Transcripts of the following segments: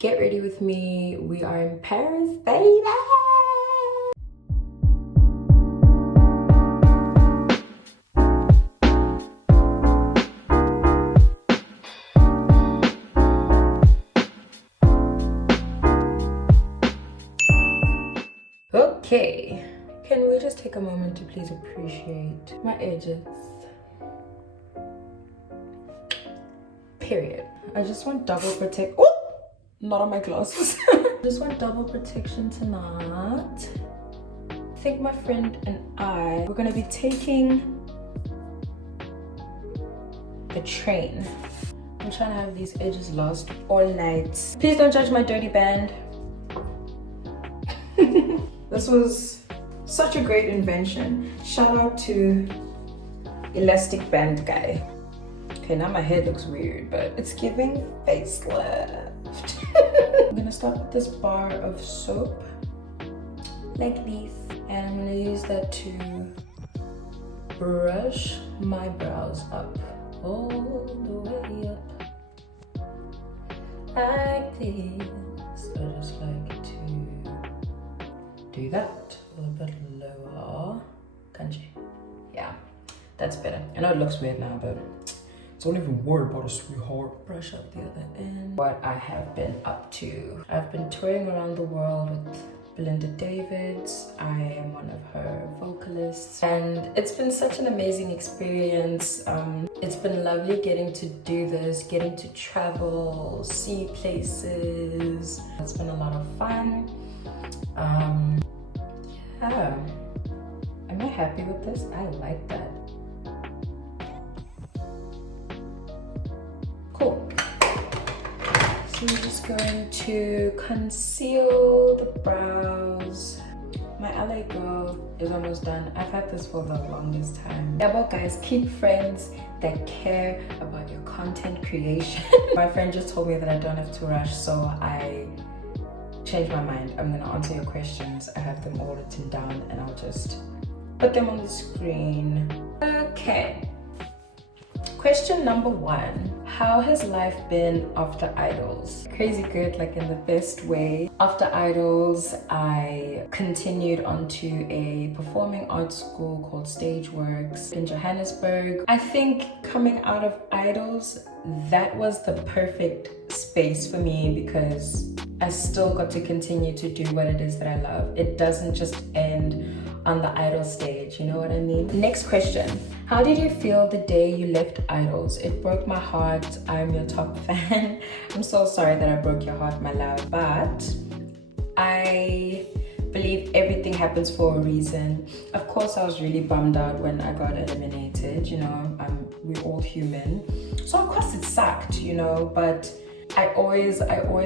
Get ready with me. We are in Paris, baby! Okay, can we just take a moment to please appreciate my edges? Period. I just want double protect. Oh, not on my glasses. Just want double protection tonight. I think my friend and we're gonna be taking the train. I'm trying to have these edges last all night. Please don't judge my dirty band. This was such a great invention. Shout out to elastic band guy. Okay, now my head looks weird, but it's giving facelift. I'm gonna start with this bar of soap, like this, and I'm gonna use that to brush my brows up, all the way up, like this. I just like to do that a little bit lower. Kanji. Yeah, that's better. I know it looks weird now, but don't even worry about it, sweetheart. Brush up the other end. What I have been up to. I've been touring around the world with Belinda Davids. I am one of her vocalists, and it's been such an amazing experience. It's been lovely getting to do this, getting to travel, see places. It's been a lot of fun. Yeah. Am I happy with this? I like that. Cool. So we're just going to conceal the brows. My LA girl is almost done. I've had this for the longest time. Yeah, but guys, keep friends that care about your content creation. My friend just told me that I don't have to rush, so I changed my mind. I'm gonna answer your questions. I have them all written down and I'll just put them on the screen. Okay. Question number 1. How has life been after Idols? Crazy good, like in the best way. After Idols, I continued onto a performing arts school called Stageworks in Johannesburg. I think coming out of Idols, that was the perfect space for me because I still got to continue to do what it is that I love. It doesn't just end on the Idol stage, you know what I mean? Next question. How did you feel the day you left Idols? It broke my heart. I'm your top fan. I'm so sorry that I broke your heart, my love, but I believe everything happens for a reason. Of course, I was really bummed out when I got eliminated, you know, we're all human. So of course it sucked, you know, but I always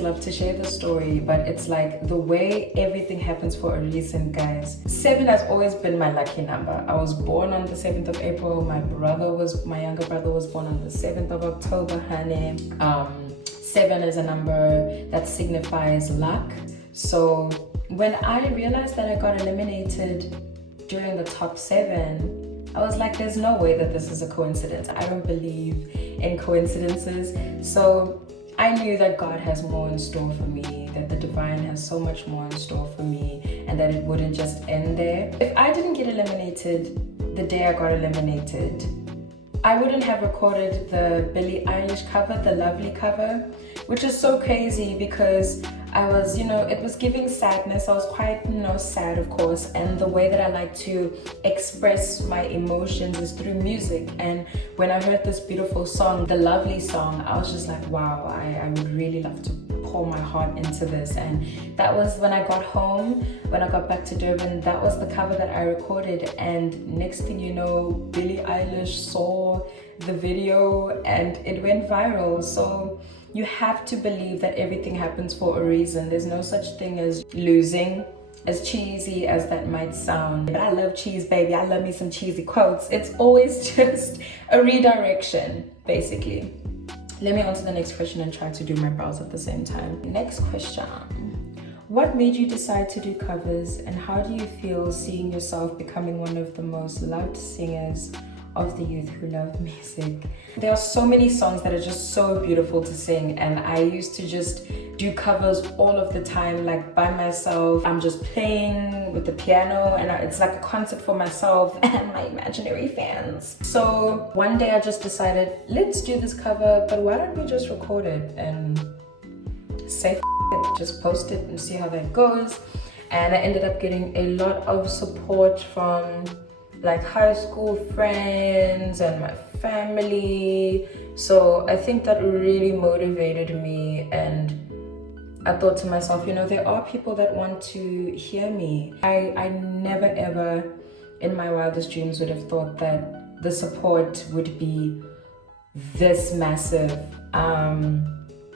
love to share the story, but it's like the way everything happens for a reason, guys. 7 has always been my lucky number. I was born on the 7th of April. My younger brother was born on the 7th of October, honey. 7 is a number that signifies luck. So when I realized that I got eliminated during the top 7, I was like, there's no way that this is a coincidence. I don't believe in coincidences. So I knew that God has more in store for me, that the divine has so much more in store for me, and that it wouldn't just end there. If I didn't get eliminated the day I got eliminated, I wouldn't have recorded the Billie Eilish cover, the Lovely cover, which is so crazy because I was, you know, it was giving sadness. I was quite, you know, sad, of course. And the way that I like to express my emotions is through music. And when I heard this beautiful song, the Lovely song, I was just like, wow, I would really love to pour my heart into this. And that was when I got home, when I got back to Durban, that was the cover that I recorded. And next thing you know, Billie Eilish saw the video and it went viral. So you have to believe that everything happens for a reason. There's no such thing as losing, as cheesy as that might sound. But I love cheese, baby. I love me some cheesy quotes. It's always just a redirection, basically. Let me answer the next question and try to do my brows at the same time. Next question. What made you decide to do covers, and how do you feel seeing yourself becoming one of the most loved singers of the youth who love music? There are so many songs that are just so beautiful to sing, and I used to just do covers all of the time, like by myself. I'm just playing with the piano and it's like a concert for myself and my imaginary fans. So one day I just decided, let's do this cover, but why don't we just record it and say it, just post it and see how that goes. And I ended up getting a lot of support from like high school friends and my family. So I think that really motivated me, and I thought to myself, you know, there are people that want to hear me. I never ever in my wildest dreams would have thought that the support would be this massive.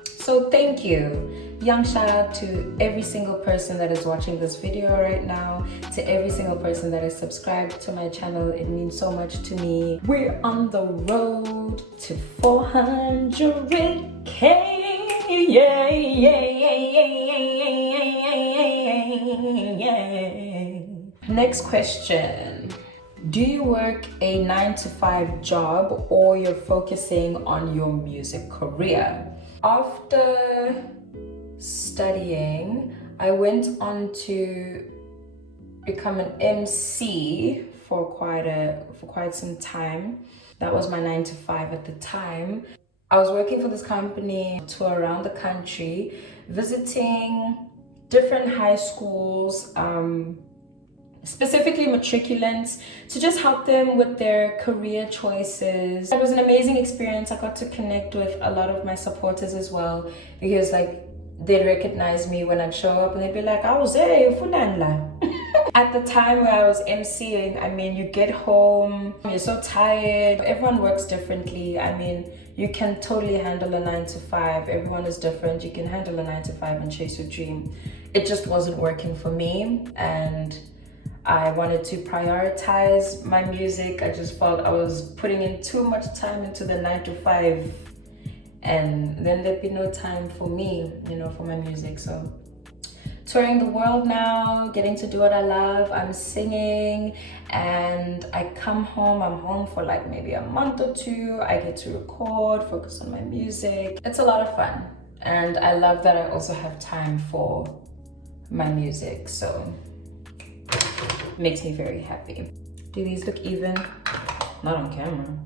So thank you. Young shout out to every single person that is watching this video right now, to every single person that is subscribed to my channel. It means so much to me. We're on the road to 400K. Yeah, yeah, yeah, yeah, yeah. Next question. Do you work a 9-to-5 job or you're focusing on your music career? After studying, I went on to become an MC for quite some time. That was my 9-to-5 at the time. I was working for this company, tour around the country, visiting different high schools, specifically matriculants, to just help them with their career choices. It was an amazing experience. I got to connect with a lot of my supporters as well, because like they'd recognize me when I'd show up and they'd be like, I was there, At the time where I was MCing, I mean, you get home, you're so tired. Everyone works differently. I mean, you can totally handle a 9-to-5. Everyone is different. You can handle a 9-to-5 and chase your dream. It just wasn't working for me, and I wanted to prioritize my music. I just felt I was putting in too much time into the 9-to-5, and then there'd be no time for me, you know, for my music. So touring the world now, getting to do what I love. I'm singing, and I come home. I'm home for like maybe a month or two. I get to record, focus on my music. It's a lot of fun, and I love that I also have time for my music. So it makes me very happy. Do these look even? Not on camera.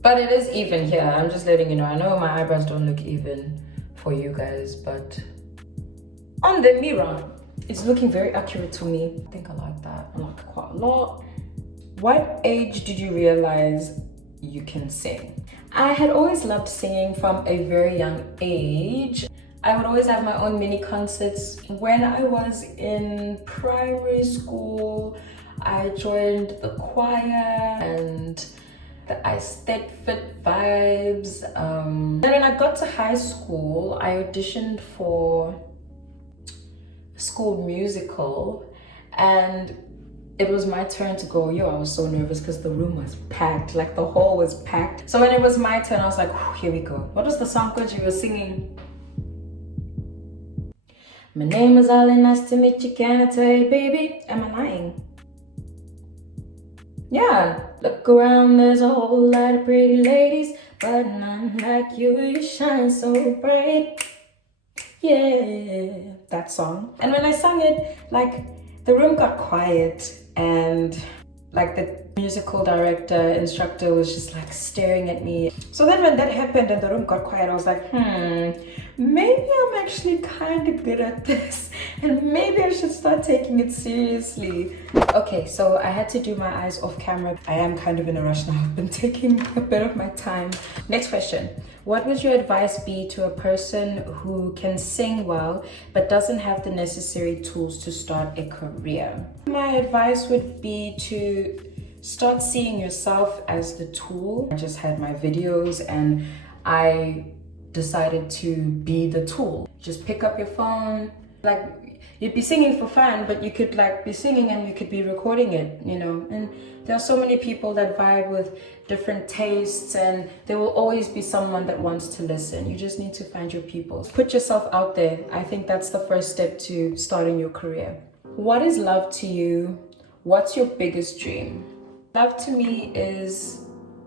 But it is even here. I'm just letting you know. I know my eyebrows don't look even for you guys, but on the mirror, it's looking very accurate to me. I think I like that. I like it quite a lot. What age did you realize you can sing? I had always loved singing from a very young age. I would always have my own mini concerts. When I was in primary school, I joined the choir and the aesthetic vibes. Then when I got to high school, I auditioned for a school musical, and it was my turn to go. I was so nervous because the room was packed, like the hall was packed. So when it was my turn, I was like, here we go. What was the song that you were singing? My name is Ali, nice to meet you, can I tell you, baby? Am I lying? Yeah, look around, there's a whole lot of pretty ladies, but none like you, you shine so bright. Yeah, that song. And when I sang it, like the room got quiet, and like the musical director, instructor was just like staring at me. So then when that happened and the room got quiet, I was like, maybe I'm actually kind of good at this, and maybe I should start taking it seriously. Okay, so I had to do my eyes off camera. I am kind of in a rush now. I've been taking a bit of my time. Next question. What would your advice be to a person who can sing well but doesn't have the necessary tools to start a career? My advice would be to start seeing yourself as the tool. I just had my videos and I decided to be the tool. Just pick up your phone, like you'd be singing for fun, but you could like be singing and you could be recording it, you know. And there are so many people that vibe with different tastes, and there will always be someone that wants to listen. You just need to find your people. Put yourself out there. I think that's the first step to starting your career. What is love to you? What's your biggest dream? Love to me is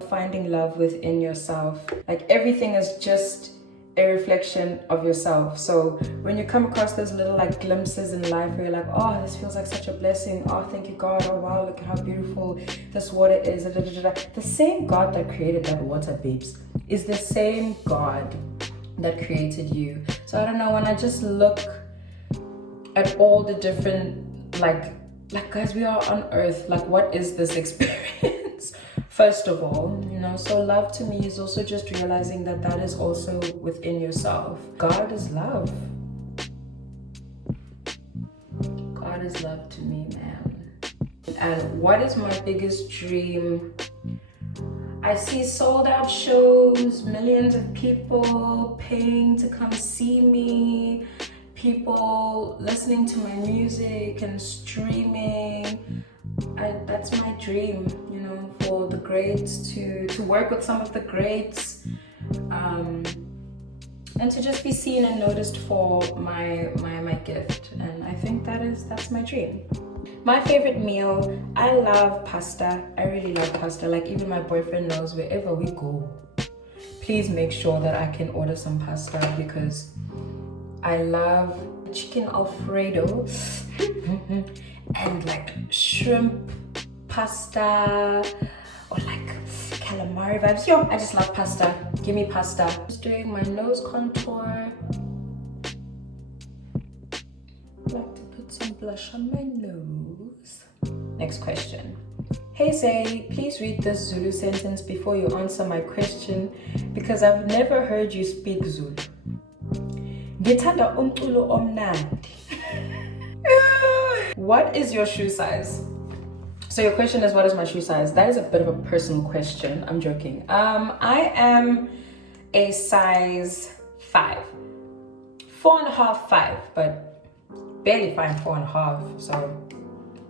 finding love within yourself. Like everything is just a reflection of yourself. So when you come across those little like glimpses in life where you're like, oh, this feels like such a blessing, oh, thank you God, oh wow, look at how beautiful this water is, da, da, da, da. The same God that created that water, babes, is the same God that created you. So I don't know, when I just look at all the different like guys, we are on earth, like what is this experience? First of all, you know, so love to me is also just realizing that that is also within yourself. God is love. God is love to me, man. And what is my biggest dream? I see sold out shows, millions of people paying to come see me, people listening to my music and streaming. That's my dream, you know, for the greats to work with some of the greats, and to just be seen and noticed for my gift. And I think that's my dream. My favorite meal, I love pasta. I really love pasta. Like even my boyfriend knows wherever we go, please make sure that I can order some pasta because I love chicken Alfredo and like shrimp pasta or like calamari vibes. Yo, I just love pasta. Give me pasta. Just doing my nose contour. I like to put some blush on my nose. Next question. Hey Zay, please read this Zulu sentence before you answer my question because I've never heard you speak Zulu. Ngithanda umculo omnandi. What is your shoe size? So your question is, what is my shoe size? That is a bit of a personal question. I'm joking. I am a size 5. 4.5, 5, but barely find 4.5. So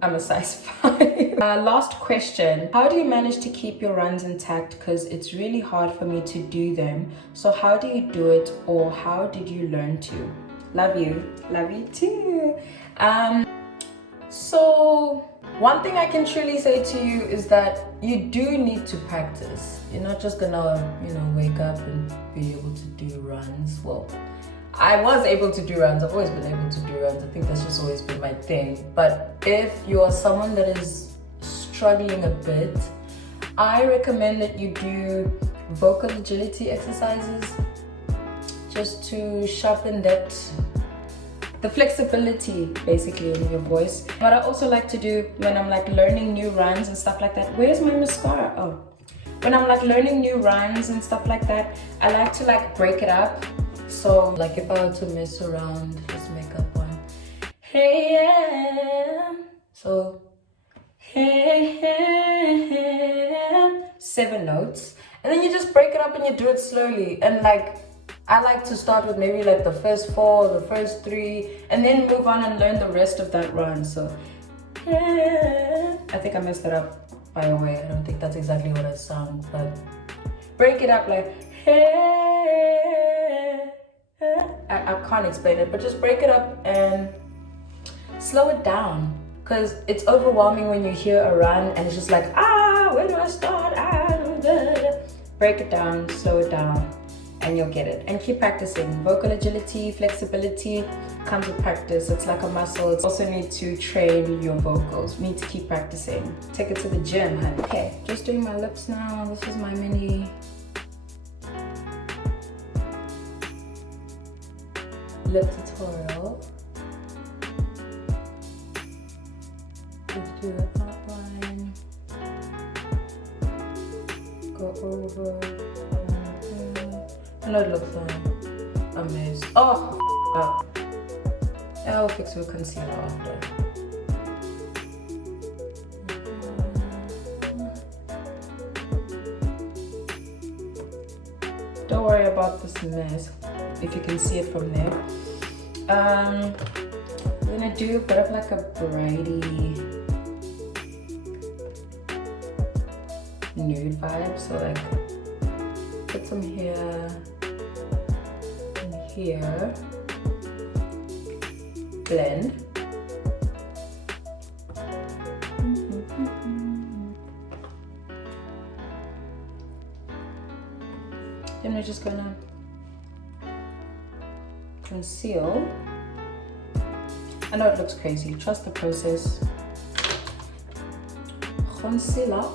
I'm a size 5. Last question. How do you manage to keep your runs intact? Because it's really hard for me to do them. So how do you do it, or how did you learn to? Love you. Love you too. So one thing I can truly say to you is that you do need to practice. You're not just gonna, you know, wake up and be able to do runs. Well, I was able to do runs. I've always been able to do runs. I think that's just always been my thing. But if you're someone that is struggling a bit, I recommend that you do vocal agility exercises just to sharpen the flexibility basically in your voice. What I also like to do when I'm like learning new runs and stuff like that, where's my mascara? Oh, when I'm like learning new runs and stuff like that, I like to like break it up. So like if I were to mess around, just make up one. Hey, yeah. So hey, hey, hey, 7 notes, and then you just break it up and you do it slowly. And like I like to start with maybe like the first 4, the first 3, and then move on and learn the rest of that run. So yeah. I think I messed that up, by the way. I don't think that's exactly what I sound, but break it up like hey. I can't explain it, but just break it up and slow it down, because it's overwhelming when you hear a run and it's just like, where do I start? Break it down, slow it down, and you'll get it. And keep practicing. Vocal agility, flexibility comes with practice. It's like a muscle. It's also need to train your vocals. You need to keep practicing. Take it to the gym, honey. Okay, just doing my lips now. This is my mini lip tutorial. Just do the outline. Go over. I know it looks amazing. Oh, I'll fix with concealer after. Don't worry about this mess, if you can see it from there. I'm gonna do a bit of like a bridey nude vibe, so like put some here and here, blend. Then we're just gonna conceal. I know it looks crazy. Trust the process. Concealer.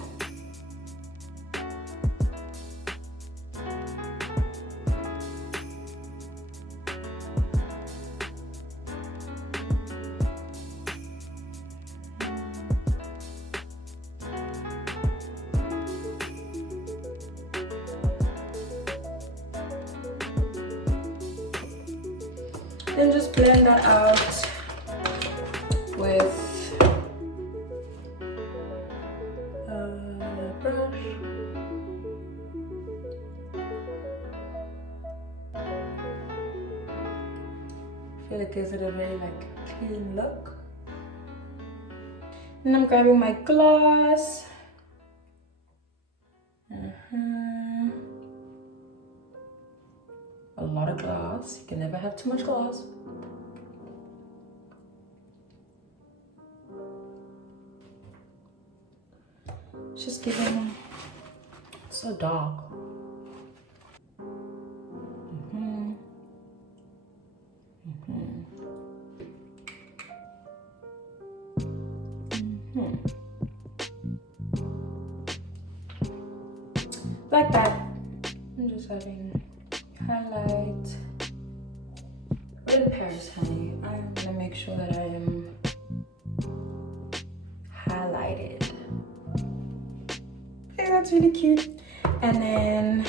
Then just blend that out with a brush. I feel it gives it a very clean look. And I'm grabbing my gloss. A lot of gloss. You can never have too much gloss. It's just giving so dark. Like that. I'm just having highlight. We're in Paris, honey. I'm gonna make sure that I am highlighted. Okay, that's really cute. And then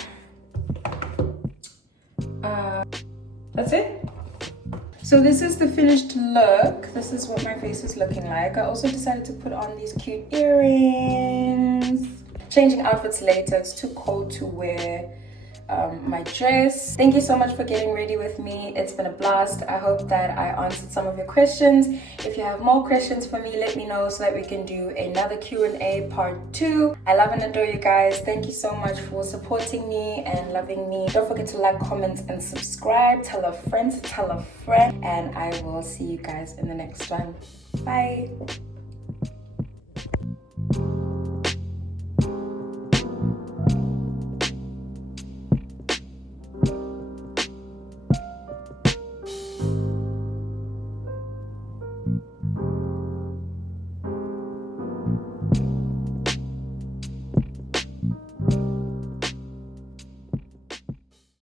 that's it. So this is the finished look. This is what my face is looking like. I also decided to put on these cute earrings. Changing outfits later. It's too cold to wear my dress. Thank you so much for getting ready with me. It's been a blast. I hope that I answered some of your questions. If you have more questions for me, let me know so that we can do another Q&A part 2. I love and adore you guys. Thank you so much for supporting me and loving me. Don't forget to like, comment, and subscribe. Tell a friend to tell a friend. And I will see you guys in the next one. Bye.